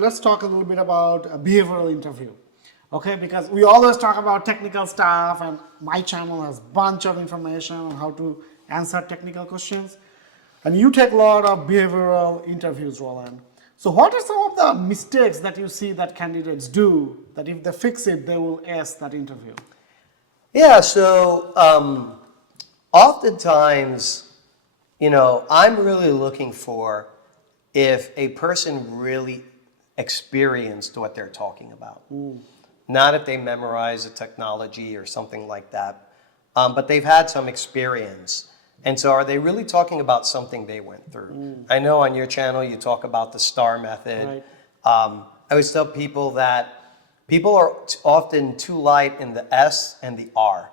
Let's talk a little bit about a behavioral interview. Okay, because we always talk about technical stuff, and my channel has a bunch of information on how to answer technical questions. And you take a lot of behavioral interviews, Roland. So what are some of the mistakes that you see that candidates do that if they fix it, they will ace that interview? Yeah, so oftentimes, I'm really looking for if a person really experienced what they're talking about. Not if they memorize a technology or something like that, but they've had some experience. And so are they really talking about something they went through? I know on your channel you talk about the STAR method. Right. I always tell people that people are often too light in the S and the R.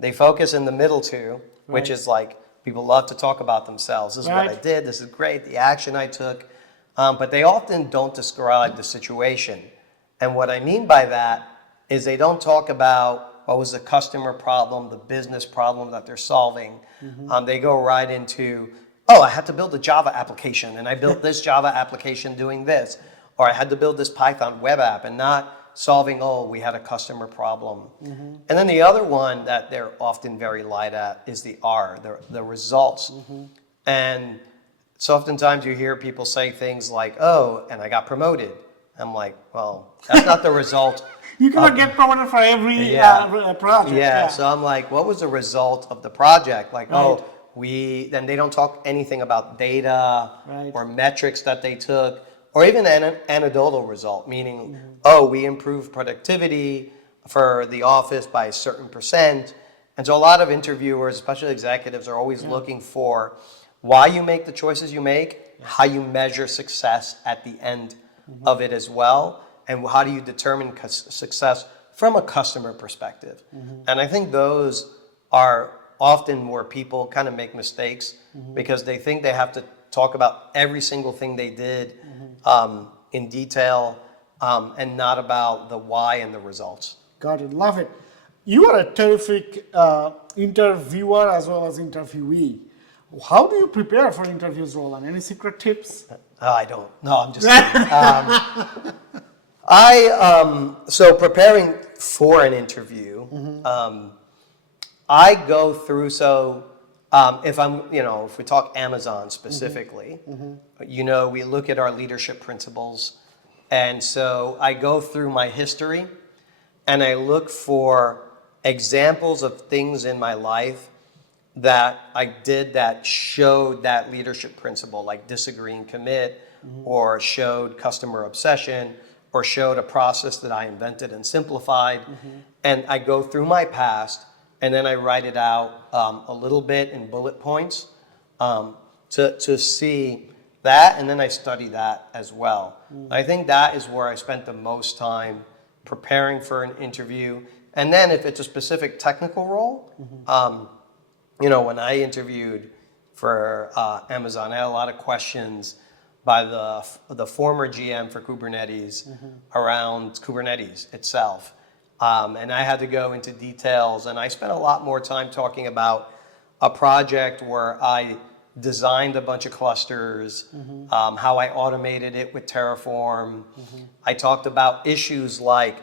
They focus in the middle two, which is like people love to talk about themselves. This is what I did, this is great, the action I took. But they often don't describe the situation. And what I mean by that is they don't talk about what was the customer problem, the business problem that they're solving. They go right into, oh, I had to build a Java application, and I built this Java application doing this. Or I had to build this Python web app, and not solving, oh, we had a customer problem. And then the other one that they're often very light at is the R, the results. And so oftentimes you hear people say things like, oh, and I got promoted. I'm like, well, that's not the result. You cannot get promoted for every project. Yeah, so I'm like, what was the result of the project? Like, oh, then they don't talk anything about data or metrics that they took, or even an anecdotal result, meaning, oh, we improved productivity for the office by a certain percent. And so a lot of interviewers, especially executives, are always looking for why you make the choices you make, how you measure success at the end of it as well, and how do you determine success from a customer perspective. And I think those are often where people kind of make mistakes because they think they have to talk about every single thing they did in detail and not about the why and the results. Got it, love it. You are a terrific interviewer as well as interviewee. How do you prepare for interviews, Roland? Any secret tips? I don't. No, I'm just kidding. So preparing for an interview, I go through, if we talk Amazon specifically, we look at our leadership principles. And so I go through my history and I look for examples of things in my life that I did that showed that leadership principle, like disagree and commit, or showed customer obsession, or showed a process that I invented and simplified. And I go through my past, and then I write it out a little bit in bullet points to see that, and then I study that as well. I think that is where I spent the most time preparing for an interview. And then if it's a specific technical role, when I interviewed for Amazon, I had a lot of questions by the former GM for Kubernetes around Kubernetes itself. And I had to go into details, and I spent a lot more time talking about a project where I designed a bunch of clusters, how I automated it with Terraform. I talked about issues like,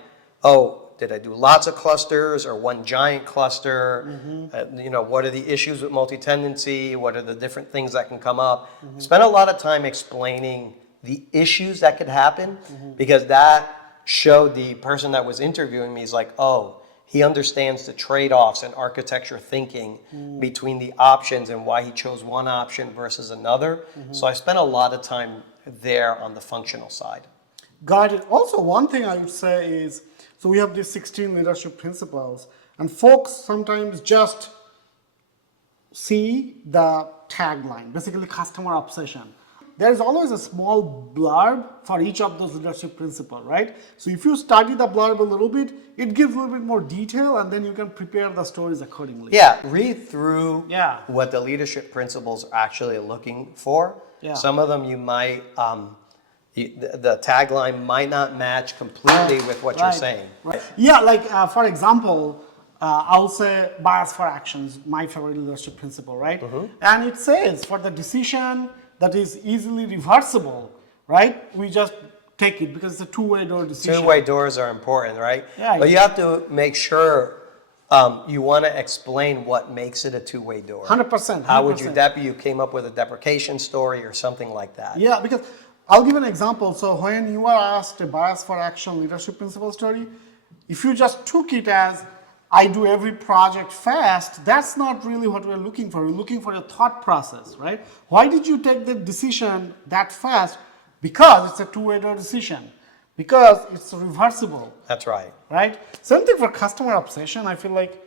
did I do lots of clusters or one giant cluster? What are the issues with multi-tenancy? What are the different things that can come up? Spent a lot of time explaining the issues that could happen because that showed the person that was interviewing me is like, oh, he understands the trade-offs and architecture thinking between the options and why he chose one option versus another. So I spent a lot of time there on the functional side. Got it. Also, one thing I would say is, so we have these 16 leadership principles, and folks sometimes just see the tagline, basically customer obsession. There is always a small blurb for each of those leadership principles, right? So if you study the blurb a little bit, it gives a little bit more detail, and then you can prepare the stories accordingly. Yeah, read through what the leadership principles are actually looking for. Some of them you might... the tagline might not match completely with what you're saying. Yeah, like for example, I'll say bias for actions, my favorite leadership principle, right? And it says for the decision that is easily reversible, right? We just take it because it's a two-way door decision. Two-way doors are important, right? Yeah. But you have to make sure you want to explain what makes it a two-way door. 100%. How would you came up with a deprecation story or something like that? Yeah, because I'll give an example. So when you are asked a bias for action leadership principle story, if you just took it as I do every project fast, that's not really what we're looking for. We're looking for a thought process, right? Why did you take the decision that fast? Because it's a two-way door decision. Because it's reversible. That's right. Right? Same thing for customer obsession. I feel like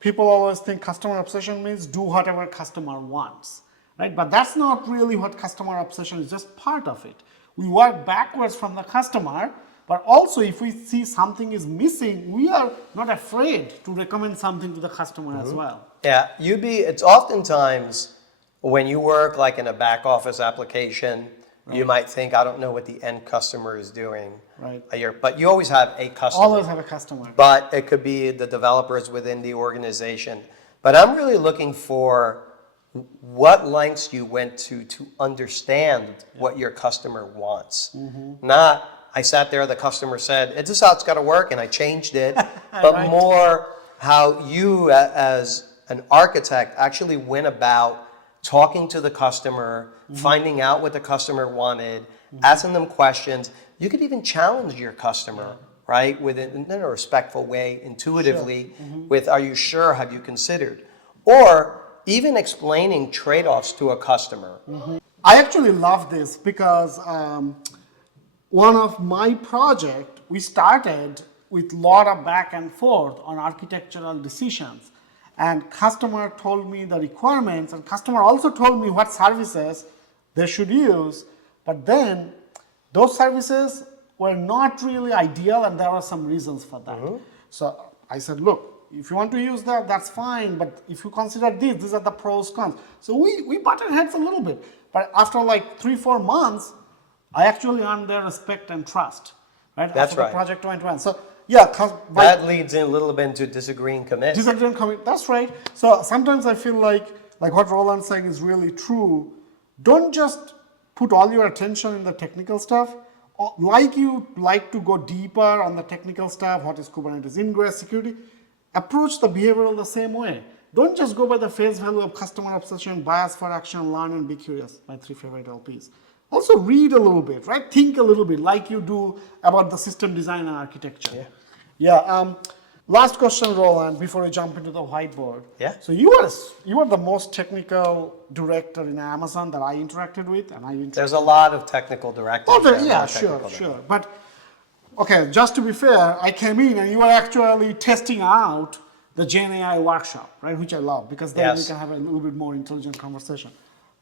people always think customer obsession means do whatever customer wants. Right? But that's not really what customer obsession is, just part of it. We work backwards from the customer, but also if we see something is missing, we are not afraid to recommend something to the customer as well. Yeah, it's oftentimes when you work like in a back office application, you might think, I don't know what the end customer is doing. Right. But you always have a customer. Always have a customer. But it could be the developers within the organization. But I'm really looking for what lengths you went to understand what your customer wants. Not, I sat there, the customer said, this is how it's got to work, and I changed it. But Right. more how you, as an architect, actually went about talking to the customer, finding out what the customer wanted, asking them questions. You could even challenge your customer, right, in a respectful way, intuitively, with, are you sure, have you considered? Or even explaining trade-offs to a customer. I actually love this because one of my project, we started with a lot of back and forth on architectural decisions. And customer told me the requirements, and customer also told me what services they should use. But then those services were not really ideal, and there were some reasons for that. So I said, look, if you want to use that, that's fine. But if you consider these are the pros, cons. So we butted heads a little bit. But after like 3-4 months, I actually earned their respect and trust. Right? That's after right. The project went well. So yeah, that leads in a little bit into disagreeing commit. Disagreeing commit. That's right. So sometimes I feel like what Roland's saying is really true. Don't just put all your attention in the technical stuff. Like you like to go deeper on the technical stuff, what is Kubernetes ingress, security, approach the behavioral the same way. Don't just go by the face value of customer obsession, bias for action, learn and be curious, my 3 favorite LPs. Also read a little bit, right? Think a little bit like you do about the system design and architecture. Yeah. Last question, Roland, before we jump into the whiteboard. Yeah. So you are the most technical director in Amazon that I interacted with, and There's a lot of technical directors. yeah, sure. But okay, just to be fair, I came in and you were actually testing out the Gen AI workshop, right? Which I love because then we can have a little bit more intelligent conversation.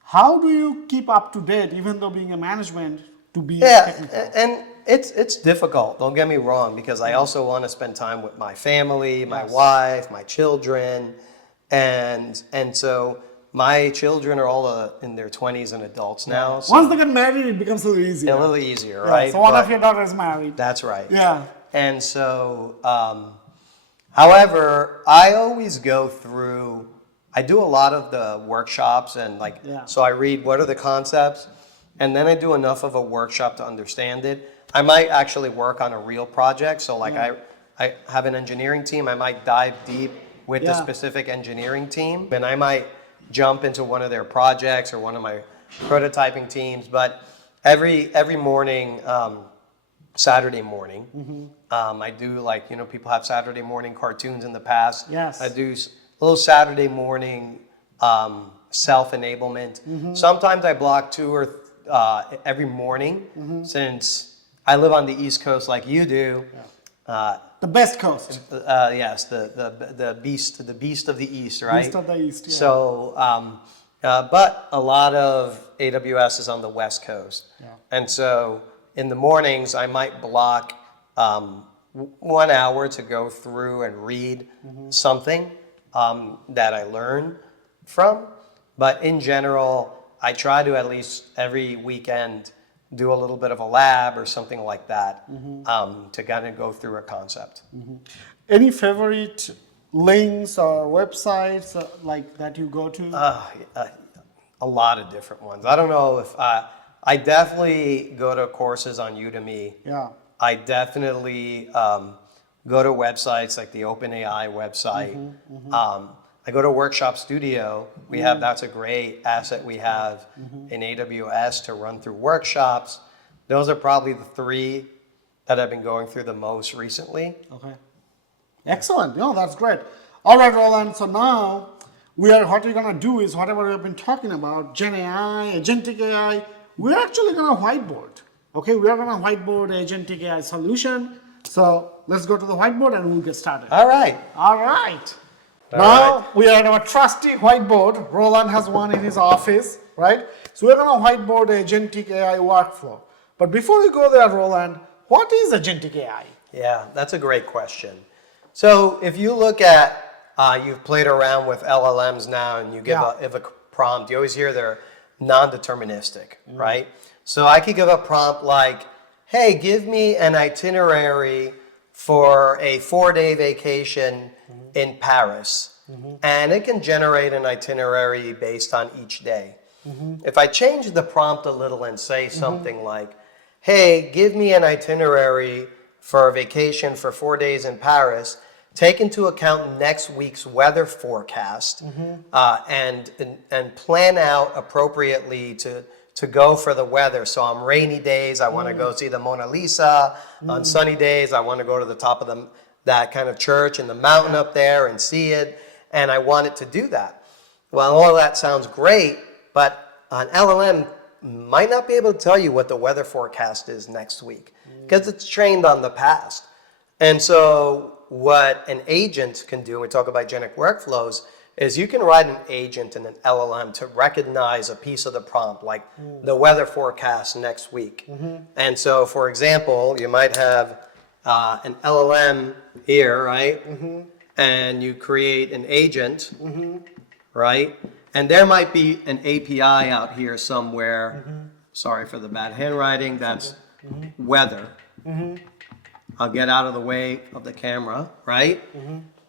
How do you keep up to date, even though being a management, to be technical? And it's difficult, don't get me wrong, because I also want to spend time with my family, my wife, my children, and so my children are all in their 20s and adults now. So once they get married, it becomes a little easier. a little easier, right? So one of your daughters is married. That's right. Yeah. And so, however, I always go through, I do a lot of the workshops and so I read what are the concepts, and then I do enough of a workshop to understand it. I might actually work on a real project. So I have an engineering team. I might dive deep with the specific engineering team, and I might jump into one of their projects or one of my prototyping teams. But every morning, Saturday morning, I do people have Saturday morning cartoons in the past. Yes. I do a little Saturday morning self-enablement. Sometimes I block 2 or every morning since I live on the East Coast like you do. The best coast. Yes, the beast of the East, right? Beast of the East, yeah. So, but a lot of AWS is on the West Coast. Yeah. And so in the mornings, I might block 1 hour to go through and read something that I learn from. But in general, I try to at least every weekend do a little bit of a lab or something like that to kind of go through a concept. Any favorite links or websites that you go to? A lot of different ones. I don't know if I definitely go to courses on Udemy. Yeah. I definitely go to websites like the OpenAI website. I go to Workshop Studio. That's a great asset we have in AWS to run through workshops. Those are probably the three that I've been going through the most recently. Okay. Excellent. No, that's great. All right, Roland. So now what we're gonna do is whatever we've been talking about, Gen AI, Agentic AI, we're actually gonna whiteboard. Okay, we are gonna whiteboard Agentic AI solution. So let's go to the whiteboard and we'll get started. All right. All right. Now we are at our trusty whiteboard. Roland has one in his office, right? So we're going to whiteboard the Agentic AI workflow. But before we go there, Roland, what is Agentic AI? Yeah, that's a great question. So if you look at, you've played around with LLMs now and you give a prompt, you always hear they're non-deterministic, right? So I could give a prompt like, hey, give me an itinerary for a 4-day vacation in Paris. And it can generate an itinerary based on each day. If I change the prompt a little and say something like, hey, give me an itinerary for a vacation for 4 days in Paris, take into account next week's weather forecast, and plan out appropriately to go for the weather. So on rainy days, I want to go see the Mona Lisa. On sunny days, I want to go to the top of that kind of church in the mountain up there and see it. And I want it to do that. Well, all that sounds great, but an LLM might not be able to tell you what the weather forecast is next week because it's trained on the past. And so what an agent can do, we talk about agentic workflows, is you can write an agent in an LLM to recognize a piece of the prompt, like the weather forecast next week. And so, for example, you might have an LLM here, right? And you create an agent, right? And there might be an API out here somewhere. Sorry for the bad handwriting. That's weather. I'll get out of the way of the camera, right?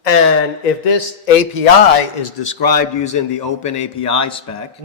And if this API is described using the Open API spec,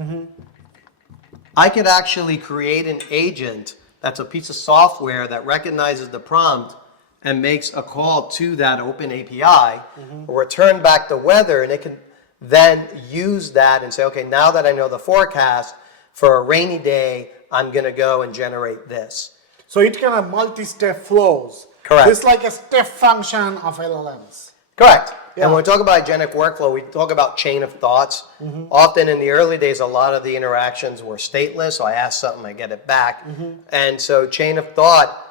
I could actually create an agent that's a piece of software that recognizes the prompt and makes a call to that Open API, return back the weather, and it can then use that and say, okay, now that I know the forecast for a rainy day, I'm going to go and generate this. So it can have multi-step flows. Correct. It's like a step function of LLMs. Correct. Yeah. And when we talk about agentic workflow, we talk about chain of thoughts. Often in the early days, a lot of the interactions were stateless. So I ask something, I get it back. And so chain of thought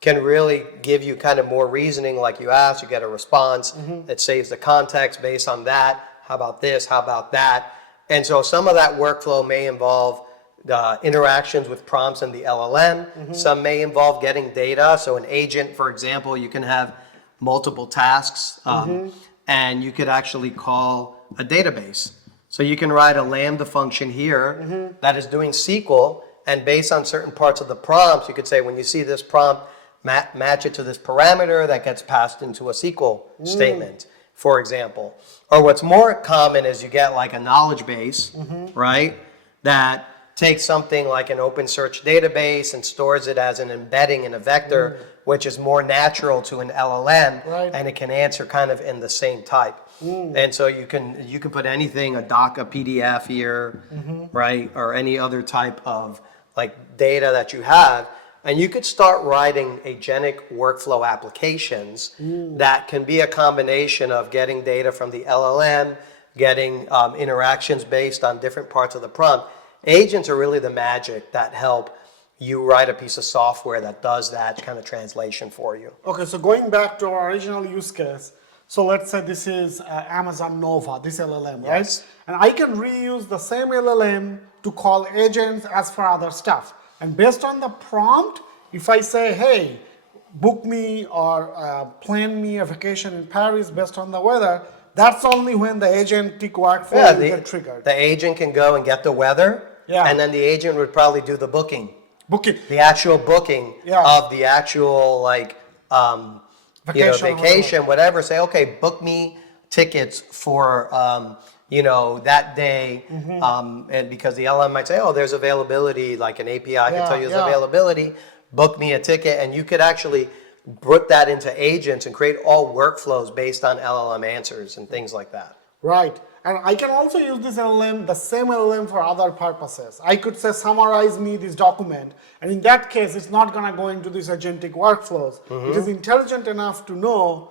can really give you kind of more reasoning, like you asked, you get a response. It saves the context based on that. How about this? How about that? And so some of that workflow may involve interactions with prompts in the LLM. Some may involve getting data. So an agent, for example, you can have multiple tasks, and you could actually call a database. So you can write a Lambda function here that is doing SQL, and based on certain parts of the prompts, you could say, when you see this prompt, match it to this parameter that gets passed into a SQL statement, for example. Or what's more common is you get like a knowledge base, right, that takes something like an open search database and stores it as an embedding in a vector, which is more natural to an LLM, and it can answer kind of in the same type. And so you can put anything, a doc, a PDF here, right, or any other type of like data that you have, and you could start writing agentic workflow applications that can be a combination of getting data from the LLM, getting interactions based on different parts of the prompt. Agents are really the magic that help you write a piece of software that does that kind of translation for you. Okay, so going back to our original use case, so let's say this is Amazon Nova, this LLM, right? Yes. And I can reuse the same LLM to call agents as for other stuff. And based on the prompt, if I say, hey, book me or plan me a vacation in Paris based on the weather, that's only when the agentic workflow will get triggered. The agent can go and get the weather, and then the agent would probably do the booking. The actual booking of the actual like vacation, whatever. Say, okay, book me tickets for that day, and because the LM might say, oh, there's availability, like an API can tell you there's availability, book me a ticket, and you could actually put that into agents and create all workflows based on LLM answers and things like that. Right. And I can also use this LLM, the same LLM for other purposes. I could say, summarize me this document. And in that case, it's not going to go into these agentic workflows. It is intelligent enough to know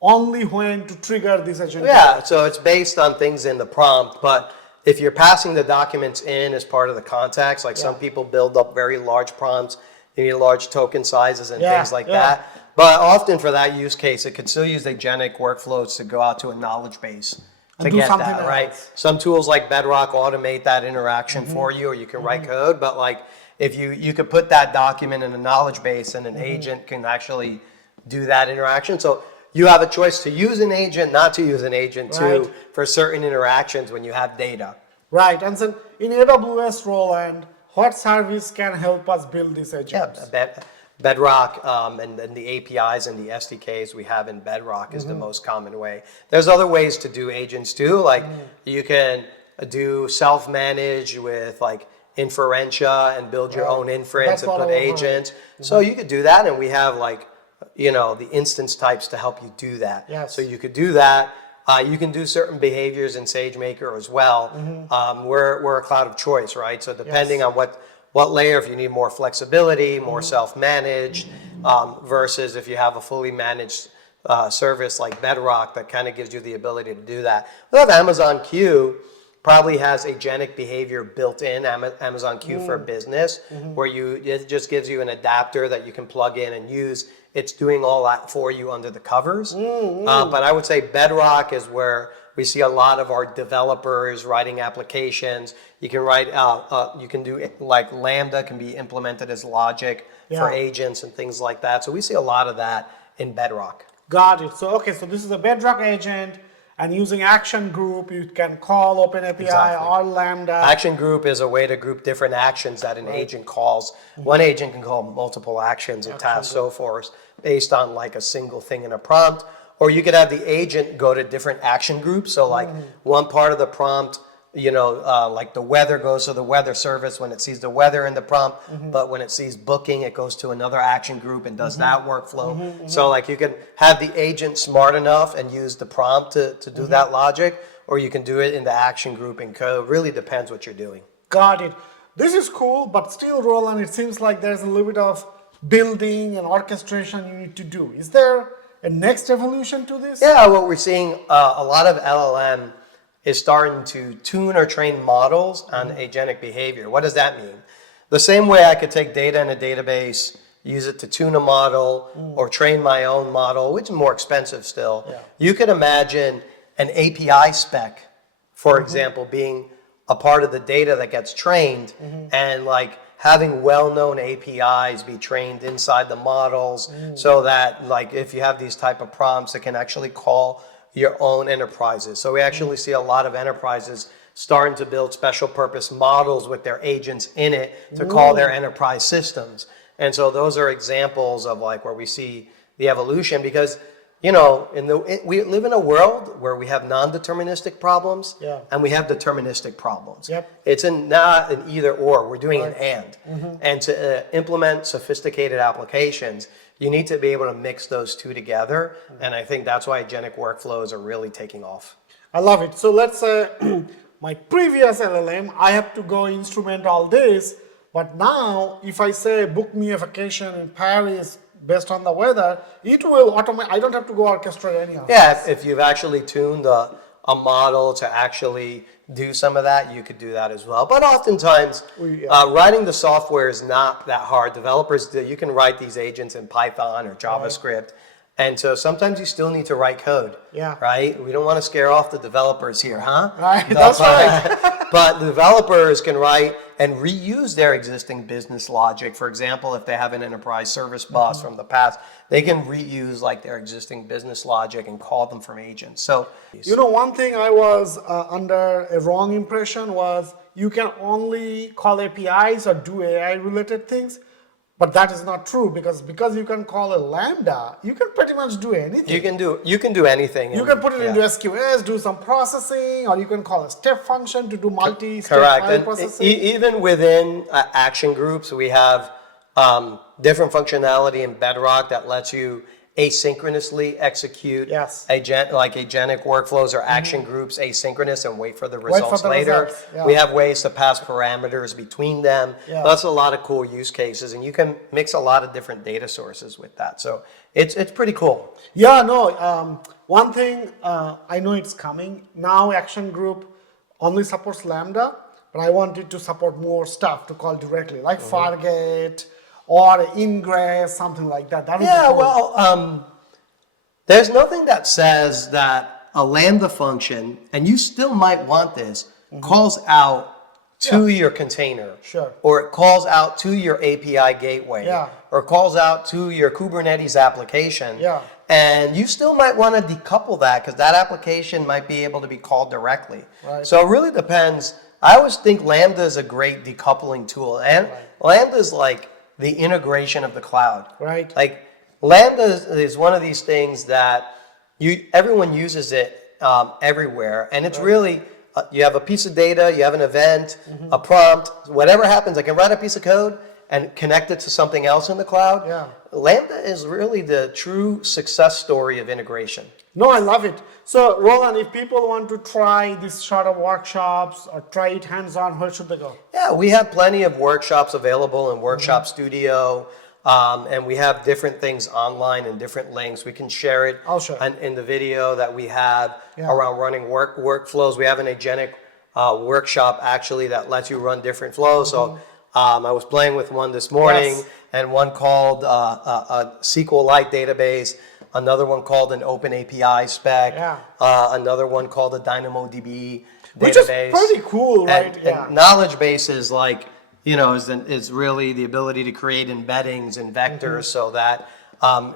only when to trigger this agentic. Yeah, so it's based on things in the prompt. But if you're passing the documents in as part of the context, like some people build up very large prompts, you need large token sizes and things like that. But often for that use case, it could still use agentic workflows to go out to a knowledge base to get that, right? Some tools like Bedrock automate that interaction for you, or you can write code. But like if you could put that document in a knowledge base and an agent can actually do that interaction. So you have a choice to use an agent, not to use an agent too, for certain interactions when you have data. Right, and so in AWS, Roland, what service can help us build these agents? Yeah, Bedrock and the APIs and the SDKs we have in Bedrock is the most common way. There's other ways to do agents too, like you can do self-manage with like Inferentia and build your own inference and put agents. So you could do that, and we have like, the instance types to help you do that. Yes. So you could do that. You can do certain behaviors in SageMaker as well. We're a cloud of choice, right? So depending on what layer, if you need more flexibility, more self-managed, versus if you have a fully managed service like Bedrock that kind of gives you the ability to do that. We have Amazon Q probably has agentic behavior built in, Amazon Q for Business, where it just gives you an adapter that you can plug in and use. It's doing all that for you under the covers. But I would say Bedrock is where we see a lot of our developers writing applications. You can write, you can do like Lambda can be implemented as logic for agents and things like that. So we see a lot of that in Bedrock. Got it. So, okay, so this is a Bedrock agent, and using Action Group, you can call OpenAPI or Lambda. Action Group is a way to group different actions that an agent calls. One agent can call multiple actions and tasks, so forth, based on like a single thing in a prompt. Or you could have the agent go to different action groups. So like one part of the prompt, like the weather goes to the weather service when it sees the weather in the prompt, but when it sees booking, it goes to another action group and does that workflow. So like you can have the agent smart enough and use the prompt to do that logic, or you can do it in the action group in code. Really depends what you're doing. Got it. This is cool, but still, Roland, it seems like there's a little bit of building and orchestration you need to do. Is there a next evolution to this? Yeah, what we're seeing, a lot of LLM is starting to tune or train models on agentic behavior. What does that mean? The same way I could take data in a database, use it to tune a model or train my own model, which is more expensive still. You could imagine an API spec, for example, being a part of the data that gets trained, and like having well-known APIs be trained inside the models, so that like if you have these type of prompts, it can actually call your own enterprises. So we actually see a lot of enterprises starting to build special purpose models with their agents in it to call their enterprise systems. And so those are examples of like where we see the evolution, because we live in a world where we have non-deterministic problems and we have deterministic problems. It's not an either or, we're doing an and. And to implement sophisticated applications, you need to be able to mix those two together. And I think that's why agentic workflows are really taking off. I love it. So let's say my previous LLM, I have to go instrument all this, but now if I say book me a vacation in Paris based on the weather, it will automate. I don't have to go orchestrate any of it. Yeah, if you've actually tuned a model to actually do some of that, you could do that as well. But oftentimes, writing the software is not that hard. Developers, you can write these agents in Python or JavaScript. And so sometimes you still need to write code, right? We don't want to scare off the developers here, huh? Right, that's right. But the developers can write and reuse their existing business logic. For example, if they have an enterprise service bus from the past, they can reuse like their existing business logic and call them from agents. So, one thing I was under a wrong impression was you can only call APIs or do AI related things. But that is not true because you can call a Lambda, you can pretty much do anything. You can do anything. You can put it into SQS, do some processing, or you can call a step function to do multi-step Correct. file And processing. even within action groups, we have different functionality in Bedrock that lets you asynchronously execute like agentic workflows or action groups asynchronous and wait for the results later. We have ways to pass parameters between them. That's a lot of cool use cases, and you can mix a lot of different data sources with that. So it's pretty cool. Yeah, no. One thing I know it's coming now. Action group only supports Lambda, but I want it to support more stuff to call directly, like Fargate or Ingress, something like that. That would be cool. Well, there's nothing that says that a Lambda function, and you still might want this, calls out to your container. Sure. Or it calls out to your API gateway. Or calls out to your Kubernetes application. And you still might want to decouple that because that application might be able to be called directly. So it really depends. I always think Lambda is a great decoupling tool. And Lambda is like the integration of the cloud. Like Lambda is one of these things that everyone uses it everywhere. And it's really, you have a piece of data, you have an event, a prompt, whatever happens, I can write a piece of code and connect it to something else in the cloud. Lambda is really the true success story of integration. No, I love it. So, Roland, if people want to try this sort of workshops or try it hands-on, where should they go? Yeah, we have plenty of workshops available in Workshop Studio, and we have different things online and different links. We can share it in the video that we have around running workflows. We have an agentic workshop actually that lets you run different flows. So I was playing with one this morning, and one called a SQLite database, another one called an Open API spec, another one called a DynamoDB database. Which is pretty cool, right? And knowledge base is like, is really the ability to create embeddings and vectors so that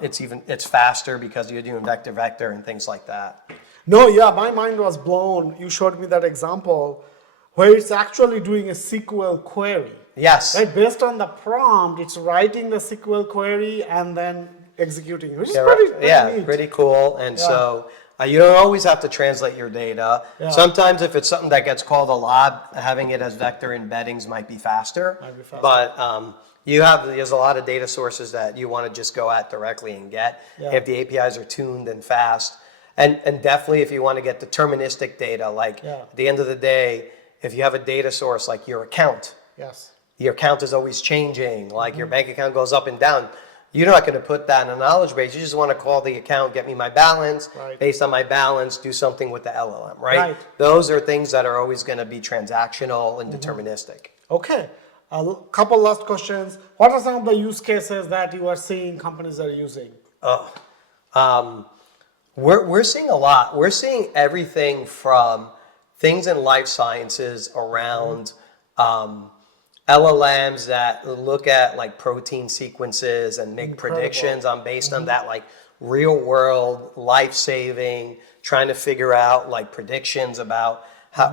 it's faster because you're doing vector and things like that. No, my mind was blown. You showed me that example where it's actually doing a SQL query. Yes. Right, based on the prompt, it's writing the SQL query and then executing, which is pretty neat. Pretty cool. And so you don't always have to translate your data. Sometimes if it's something that gets called a lot, having it as vector embeddings might be faster. But there's a lot of data sources that you want to just go at directly and get if the APIs are tuned and fast. And definitely if you want to get deterministic data, like at the end of the day, if you have a data source like your account, your account is always changing, like your bank account goes up and down. You're not going to put that in a knowledge base. You just want to call the account, get me my balance. Based on my balance, do something with the LLM, right? Those are things that are always going to be transactional and deterministic. Okay. A couple last questions. What are some of the use cases that you are seeing companies are using? We're seeing a lot. We're seeing everything from things in life sciences around LLMs that look at like protein sequences and make predictions based on that, like real world, life-saving, trying to figure out like predictions about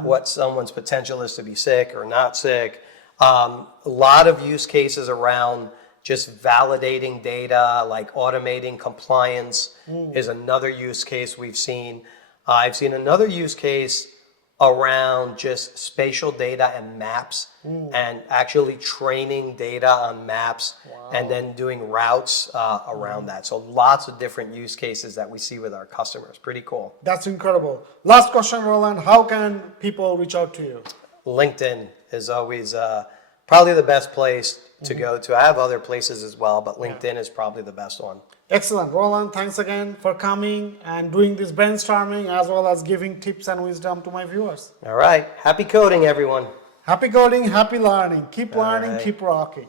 what someone's potential is to be sick or not sick. A lot of use cases around just validating data, like automating compliance is another use case we've seen. I've seen another use case around just spatial data and maps and actually training data on maps and then doing routes around that. So lots of different use cases that we see with our customers. Pretty cool. That's incredible. Last question, Roland. How can people reach out to you? LinkedIn is always probably the best place to go to. I have other places as well, but LinkedIn is probably the best one. Excellent. Roland, thanks again for coming and doing this brainstorming as well as giving tips and wisdom to my viewers. All right. Happy coding, everyone. Happy coding, happy learning. Keep learning, keep rocking.